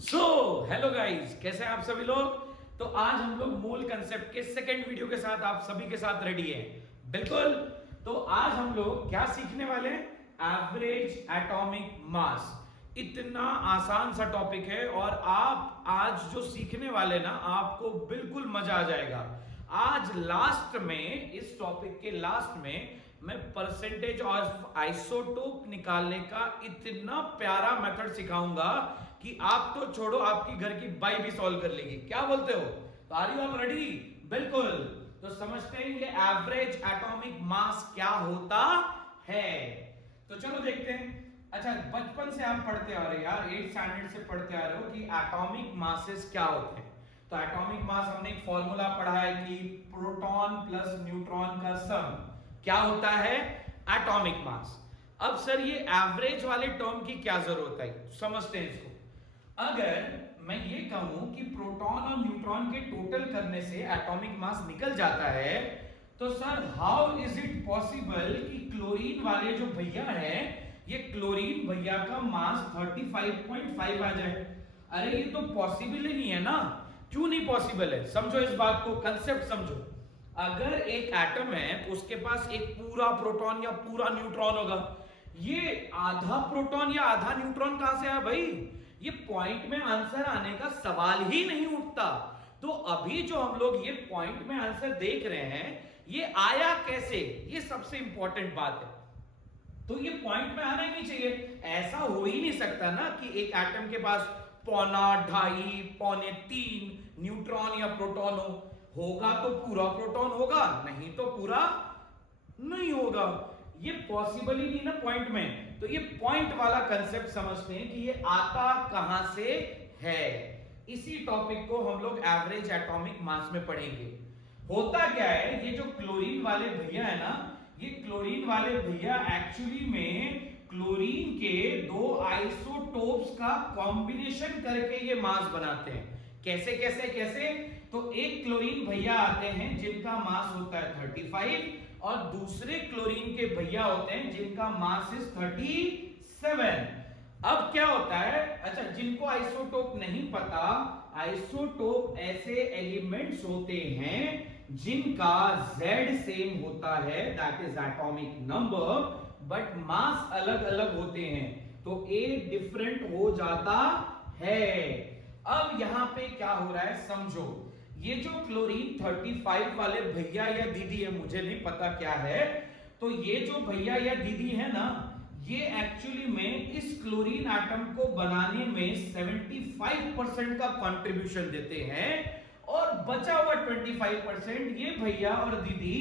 So hello guys, कैसे हैं आप सभी लोग। तो आज हम लोग मूल कंसेप्ट के सेकंड वीडियो के साथ आप सभी के साथ रेडी हैं। बिल्कुल। तो आज हम लोग क्या सीखने वाले हैं? एवरेज एटॉमिक मास। इतना आसान सा टॉपिक है और आप आज जो सीखने वाले ना, आपको बिल्कुल मजा आ जाएगा। आज लास्ट में, इस टॉपिक के लास्ट में मैं परसेंटेज ऑफ आइसोटोप निकालने का इतना प्यारा मेथड सिखाऊंगा कि आप तो छोड़ो, आपकी घर की बाई भी सॉल्व कर लेगी। क्या बोलते हो? तो आर यू ऑल रेडी? बिल्कुल। तो समझते हैं ये एवरेज एटॉमिक मास क्या होता है। तो चलो देखते हैं। अच्छा, बचपन से आप पढ़ते आ रहे हो यार, 8th स्टैंडर्ड से पढ़ते आ रहे हो कि एटॉमिक मासेस क्या होते हैं। तो एटॉमिक मास हमने एक फॉर्मूला पढ़ा है कि प्रोटॉन प्लस न्यूट्रॉन का सम क्या होता है? Atomic mass. अब सर ये एवरेज वाले टर्म की क्या जरूरत है? समझते हैं इसको। अगर मैं ये कहूं कि प्रोटॉन और न्यूट्रॉन के टोटल करने से एटॉमिक मास निकल जाता है, तो sir how is it possible कि क्लोरीन वाले जो भैया हैं, ये क्लोरीन भैया का मास 35.5 आ जाए? अरे ये तो पॉसिबल ही नहीं है ना। क्यों नहीं पॉसिबल है? समझो इस बात को, कंसेप्ट समझो। अगर एक एटम है, उसके पास एक पूरा प्रोटॉन या पूरा न्यूट्रॉन होगा, ये आधा प्रोटॉन या आधा न्यूट्रॉन कहां से आया भाई? ये पॉइंट में आंसर आने का सवाल ही नहीं उठता। तो अभी जो हम लोग ये पॉइंट में आंसर देख रहे हैं, ये आया कैसे? ये सबसे इंपॉर्टेंट बात है। तो ये पॉइंट में आना ही नहीं चाहिए। ऐसा हो ही नहीं सकता ना कि एक एटम के पास 1.25, 2.5, 3.25 न्यूट्रॉन या प्रोटॉन होगा तो पूरा प्रोटॉन होगा, नहीं तो पूरा नहीं होगा। ये पॉसिबल ही नहीं ना पॉइंट में। तो ये पॉइंट वाला कंसेप्ट समझते हैं कि ये आता कहां से है। इसी टॉपिक को हम लोग एवरेज एटॉमिक मास में पढ़ेंगे। होता क्या है, ये जो क्लोरीन वाले भैया है ना, ये क्लोरीन वाले भैया एक्चुअली में क्लोरीन के दो आइसोटोप्स का कॉम्बिनेशन करके ये मास बनाते हैं। कैसे कैसे कैसे? तो एक क्लोरीन भैया आते हैं जिनका मास होता है 35, और दूसरे क्लोरीन के भैया होते हैं जिनका मास इज 37। अब क्या होता है, अच्छा जिनको आइसोटोप नहीं पता, आइसोटोप ऐसे एलिमेंट्स होते हैं जिनका Z सेम होता है, that is atomic number, but mass अलग अलग होते हैं, तो A डिफरेंट हो जाता है। अब यहां पे क्या हो रहा है समझो। ये जो क्लोरीन 35 वाले भैया या दीदी है, मुझे नहीं पता क्या है, तो ये जो भैया या दीदी है ना, ये एक्चुअली में इस क्लोरीन एटम को बनाने में 75% का कंट्रीब्यूशन देते हैं, और बचा हुआ 25% ये भैया और दीदी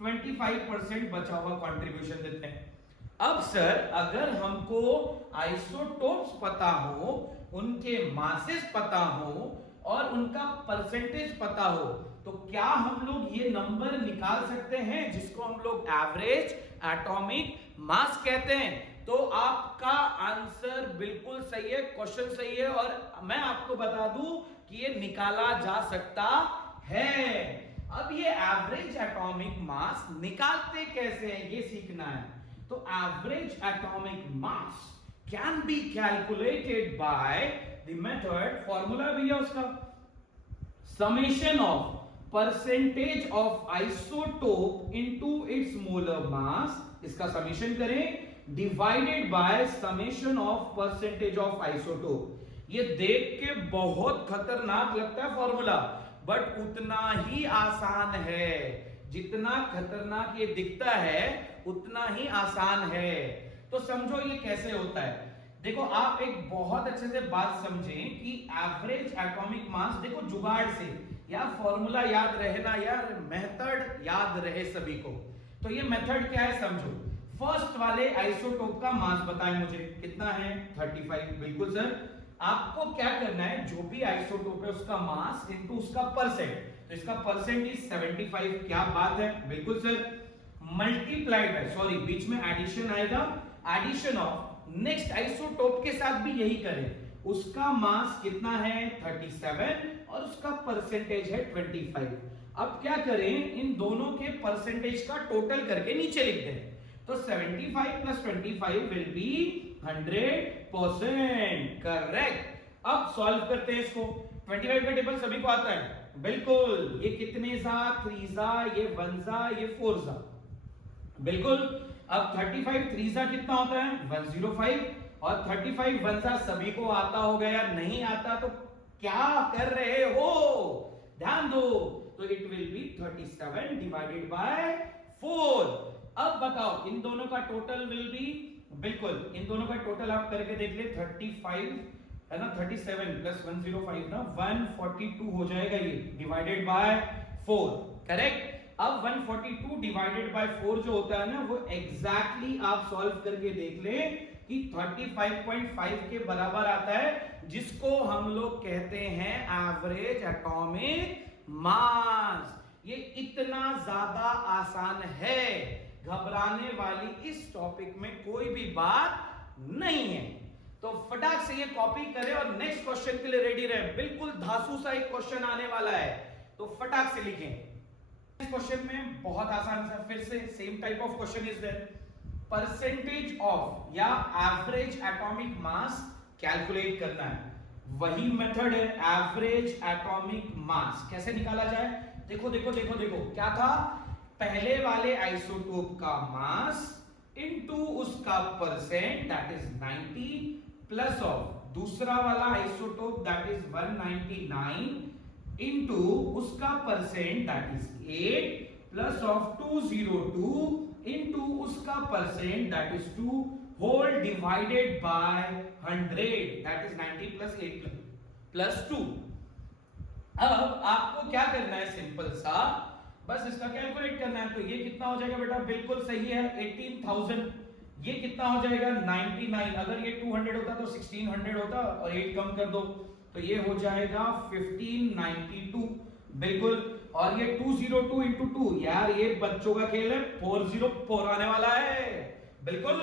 25% बचा हुआ कंट्रीब्यूशन देते हैं। अब सर अगर हमको आइसोटोप्स पता हो, उनके मासेस पता हो और उनका परसेंटेज पता हो, तो क्या हम लोग ये नंबर निकाल सकते हैं जिसको हम लोग एवरेज एटॉमिक मास कहते हैं? तो आपका आंसर बिल्कुल सही है, क्वेश्चन सही है, और मैं आपको बता दूं कि ये निकाला जा सकता है। अब ये एवरेज एटॉमिक मास निकालते कैसे हैं, ये सीखना है। तो average atomic mass can be calculated by the method, formula भी है उसका, summation of percentage of isotope into its molar mass, इसका समेशन करें, divided by summation of percentage of isotope. ये देख के बहुत खतरनाक लगता है फॉर्मूला, बट उतना ही आसान है। जितना खतरनाक ये दिखता है उतना ही आसान है। तो समझो ये कैसे होता है। देखो आप एक बहुत अच्छे से बात समझें कि एवरेज एटॉमिक मास, देखो जुगाड़ से या फॉर्मूला याद रहे ना यार, मेथड याद रहे सभी को। तो ये मेथड क्या है समझो। फर्स्ट वाले आइसोटोप का मास बताएं मुझे, कितना है? 35। बिल्कुल सर। आपको क्या करना है, जो भी आइसोटोप है उसका मास इनटू उसका परसेंट, तो इसका परसेंट इज 75। क्या बात है, बिल्कुल सर। मल्टीप्लाइड है, सॉरी बीच में एडिशन आएगा, एडिशन ऑफ नेक्स्ट आइसोटोप के साथ भी यही करें, उसका मास कितना है? 37, और उसका परसेंटेज है 25। अब क्या करें, इन दोनों के परसेंटेज का टोटल करके नीचे लिख दें। तो 75 प्लस 25 विल बी 100%। करेक्ट। अब सॉल्व करते हैं इसको। 25 का टेबल सभी को आता है, बिल्कुल। ये कितने सा, 3 सा, ये 1 सा, ये 4 सा, बिल्कुल। अब 35 3 सा कितना होता है, 105, और 35 1 सा सभी को आता होगा या नहीं आता, तो क्या कर रहे हो, ध्यान दो। तो it will be 37 divided by 4। अब बताओ इन दोनों का टोटल विल बी, बिल्कुल इन दोनों का टोटल आप करके देख ले, 35 है ना, 37 प्लस 105 ना 142 हो जाएगा ये, डिवाइडेड बाय 4, करेक्ट। अब 142 डिवाइडेड बाय 4 जो होता है ना, वो एग्जैक्टली आप सॉल्व करके देख ले कि 35.5 के बराबर आता है, जिसको हम लोग कहते हैं एवरेज एटॉमिक मास। ये इतना ज्यादा आसान है, घबराने वाली इस टॉपिक में कोई भी बात नहीं है। तो फटाक से ये कॉपी करें और नेक्स्ट क्वेश्चन के लिए रेडी रहे। बिल्कुल धांसू सा एक क्वेश्चन आने वाला है, तो फटाक से लिखें। इस क्वेश्चन में बहुत आसान सा, फिर से same type of question is there. Percentage of या एवरेज एटॉमिक मास कैलकुलेट करना है, वही मेथड है एवरेज एटॉमिक मास। कैसे निकाला जाए, देखो देखो देखो देखो, क्या था, पहले वाले आइसोटोप का मास इनटू उसका percent that is 90 plus of दूसरा वाला आइसोटोप दैट इज 199 इनटू उसका percent that is 8 plus of 202 into उसका percent that is 2 whole divided by 100 that is 90 plus 8 plus 2। अब आपको क्या करना है, सिंपल सा बस इसका कैलकुलेट करना है। तो ये कितना हो जाएगा बेटा, बिल्कुल सही है 18,000। ये कितना हो जाएगा 99, अगर ये 200 होता तो 1600 होता, और 8 कम कर दो तो ये हो जाएगा 1592, बिल्कुल। और ये 202 इंटू 2, यार ये बच्चों का खेल है, 404 आने वाला है, बिल्कुल,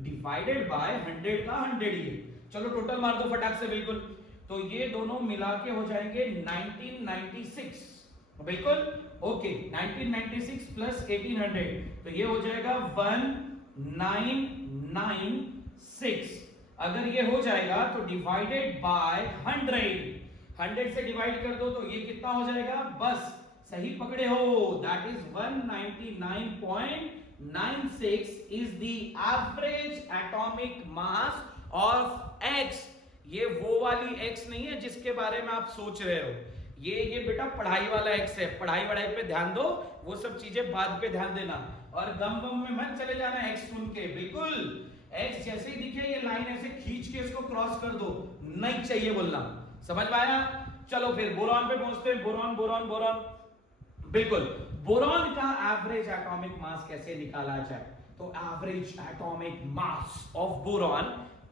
डिवाइडेड बाय 100 का 100 ही। चलो टोटल मार दो फटाक से, बिल्कुल। तो ये दोनों मिला के हो जाएंगे 1996, बिल्कुल, ओके। 1996 प्लस 1800, तो ये हो जाएगा 1996। अगर ये हो जाएगा तो डिवाइडेड बाय 100 से डिवाइड कर दो तो ये कितना हो जाएगा, बस सही पकड़े हो, that is 199.96 is the average atomic mass of x. ये वो वाली एक्स नहीं है जिसके बारे में आप सोच रहे हो, ये बेटा पढ़ाई वाला एक्स है। पढ़ाई वढ़ाई पे ध्यान दो, वो सब चीजें बाद पे ध्यान देना, और गम बम में मत चले जाना एक्स सुन के, बिल्कुल। एक्स जैसे ही दिखे ये लाइन ऐसे खींच के इसको क्रॉस कर दो, नहीं चाहिए बोलना, समझ में आया। चलो फिर बोरॉन पे पहुंचते हैं, बोरॉन बोरॉन बोरॉन, बिल्कुल। बोरॉन का एवरेज एटॉमिक मास कैसे निकाला जाए, तो average atomic mass of boron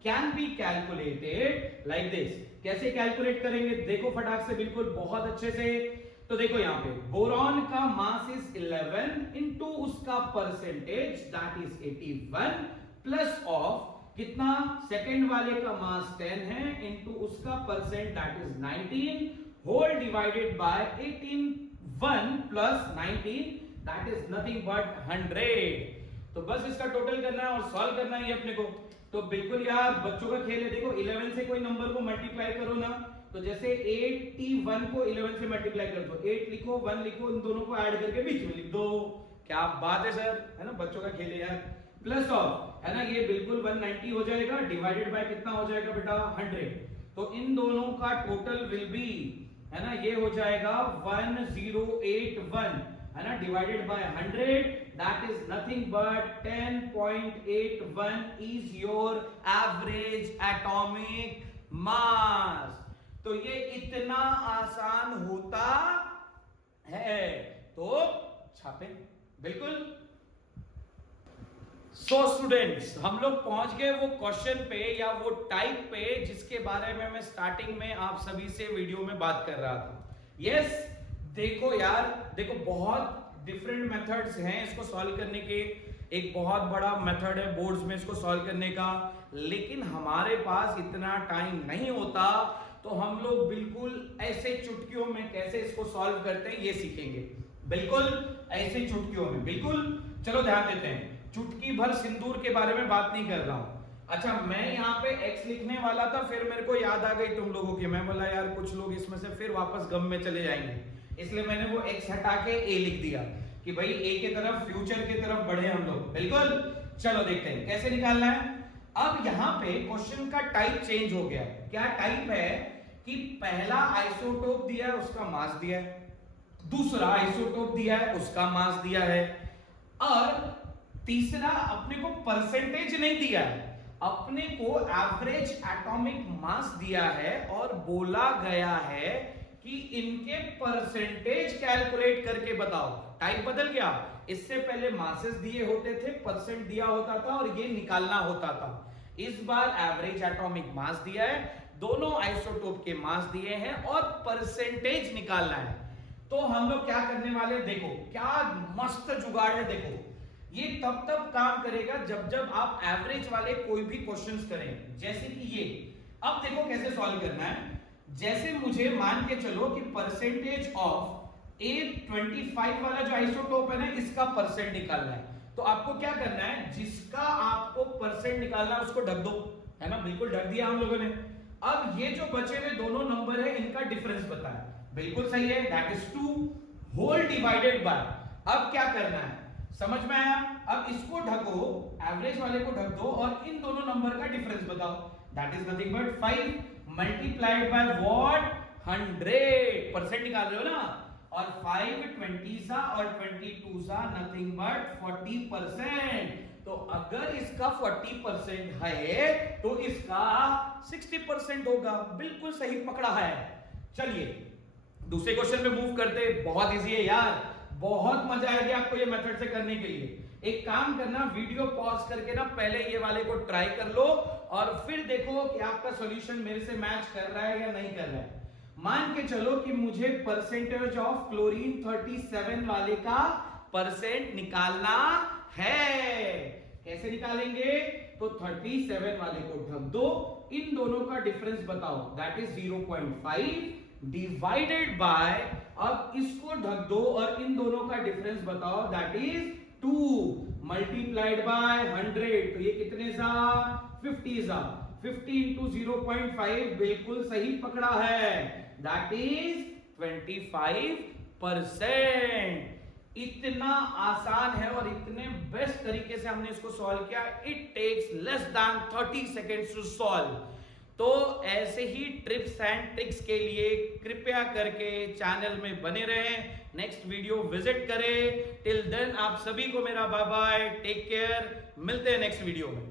can be calculated like this. कैसे कैलकुलेट करेंगे, देखो फटाक से, बिल्कुल बहुत अच्छे से। तो देखो यहाँ पे बोरॉन का मास इज 11 इनटू उसका percentage that is 81 plus of कितना, सेकंड वाले का मास 10 है इनटू उसका percent that is 19 whole divided by 18 1 plus 19 that is nothing but 100। तो बस इसका टोटल करना है और सॉल्व करना है अपने को। तो बिल्कुल यार बच्चों का खेल है, देखो 11 से कोई नंबर को मल्टीप्लाई करो ना, तो जैसे 81 को 11 से मल्टीप्लाई कर दो, 8 लिखो 1 लिखो, इन दोनों को ऐड करके बीच में लिख दो। क्या बात है सर, है ना, बच्चों का खेल है यार। प्लस ऑफ है ना, ये बिल्कुल 190 हो जाएगा, डिवाइडेड बाय कितना हो जाएगा बेटा 100। तो इन दोनों का टोटल विल बी, है ना, ये हो जाएगा 1081, है ना, divided by 100 that is nothing but 10.81 is your average atomic mass। तो ये इतना आसान होता है, तो छापे, बिल्कुल। सो स्टूडेंट्स, हम लोग पहुंच गए वो क्वेश्चन पे या वो टाइप पे जिसके बारे में मैं स्टार्टिंग में आप सभी से वीडियो में बात कर रहा था। यस, देखो यार, देखो बहुत डिफरेंट मेथड्स हैं इसको सॉल्व करने के। एक बहुत बड़ा मेथड है बोर्ड्स में इसको सॉल्व करने का, लेकिन हमारे पास इतना टाइम नहीं होता, तो हम लोग बिल्कुल ऐसे चुटकियों में कैसे इसको सॉल्व करते हैं ये सीखेंगे, बिल्कुल ऐसे चुटकियों में, बिल्कुल। चलो ध्यान देते हैं, चुटकी भर सिंदूर के बारे में बात नहीं कर रहा हूं। अच्छा, मैं यहाँ पे x लिखने वाला था, फिर मेरे को याद आ गई तुम लोगों की, मैं बोला यार कुछ लोग इसमें से फिर वापस गम में चले जाएंगे, इसलिए मैंने वो x हटा के a लिख दिया कि भाई a की तरफ, फ्यूचर की तरफ बढ़े हम लोग। बिल्कुल, चलो देखते हैं कैसे निकालना है। अब यहाँ पे क्वेश्चन का टाइप चेंज हो गया। क्या टाइप है कि पहला आइसोटोप दिया है, उसका मास दिया है, दूसरा आइसोटोप दिया है, उसका मास दिया है, और तीसरा अपने को परसेंटेज नहीं दिया है, अपने को एवरेज एटॉमिक मास दिया है और बोला गया है कि इनके परसेंटेज कैलकुलेट करके बताओ। टाइप बदल गया, इससे पहले मासेस दिए होते थे, परसेंट दिया होता था और ये निकालना होता था। इस बार एवरेज एटॉमिक मास दिया है, दोनों आइसोटोप के मास दिए हैं और परसेंटेज निकालना है। तो हम लोग क्या करने वाले, देखो क्या मस्त जुगाड़ है। देखो ये तब काम करेगा जब जब आप एवरेज वाले कोई भी क्वेश्चंस करें, जैसे कि ये। अब देखो कैसे सॉल्व करना है। जैसे मुझे मान के चलो कि परसेंटेज ऑफ A25 वाला जो आइसोटोप है ना, इसका परसेंट निकालना है। तो आपको क्या करना है, जिसका आपको परसेंट निकालना है उसको ढक दो, है ना, बिल्कुल ढक दिया हम लोगों ने। अब ये जो बचे हुए दोनों नंबर है, इनका डिफरेंस बताया, बिल्कुल सही है, that is 2 whole divided by. अब क्या करना है, समझ में आया। अब इसको ढको, एवरेज वाले को ढक दो और इन दोनों नंबर का डिफरेंस बताओ, that is nothing but 5 multiplied by what, 100। Percent निकाल रहे हो ना, और 5 20 सा और 22 सा नथिंग बट 40%। तो अगर इसका 40% है तो इसका 60% होगा। बिल्कुल सही पकड़ा है। चलिए दूसरे क्वेश्चन पे मूव करते। बहुत इजी है यार, बहुत मजा आएगी आपको ये मेथड से करने के लिए। एक काम करना, वीडियो पॉज करके ना पहले ये वाले को ट्राई कर लो और फिर देखो कि आपका सॉल्यूशन मेरे से मैच कर रहा है या नहीं कर रहा है। मान के चलो कि मुझे परसेंटेज ऑफ क्लोरीन 37 वाले का परसेंट निकालना है। कैसे निकालेंगे, तो 37 वाले को ढक दो, इन दोनों का डिफरेंस बताओ, दैट इज 0.5 डिवाइडेड बाय, अब इसको ढक दो और इन दोनों का डिफरेंस बताओ, दैट इज 2 मल्टीप्लाइड बाय 100। तो ये कितने सा, 50 सा, 50 इंटू 0.5, बिल्कुल सही पकड़ा है, दैट इज 25%। इतना आसान है और इतने बेस्ट तरीके से हमने इसको सॉल्व किया। It takes less than 30 seconds to solve. तो ऐसे ही ट्रिप्स एंड ट्रिक्स के लिए कृपया करके चैनल में बने रहें, नेक्स्ट वीडियो विजिट करें। टिल देन आप सभी को मेरा बाय बाय, टेक केयर, मिलते हैं नेक्स्ट वीडियो में।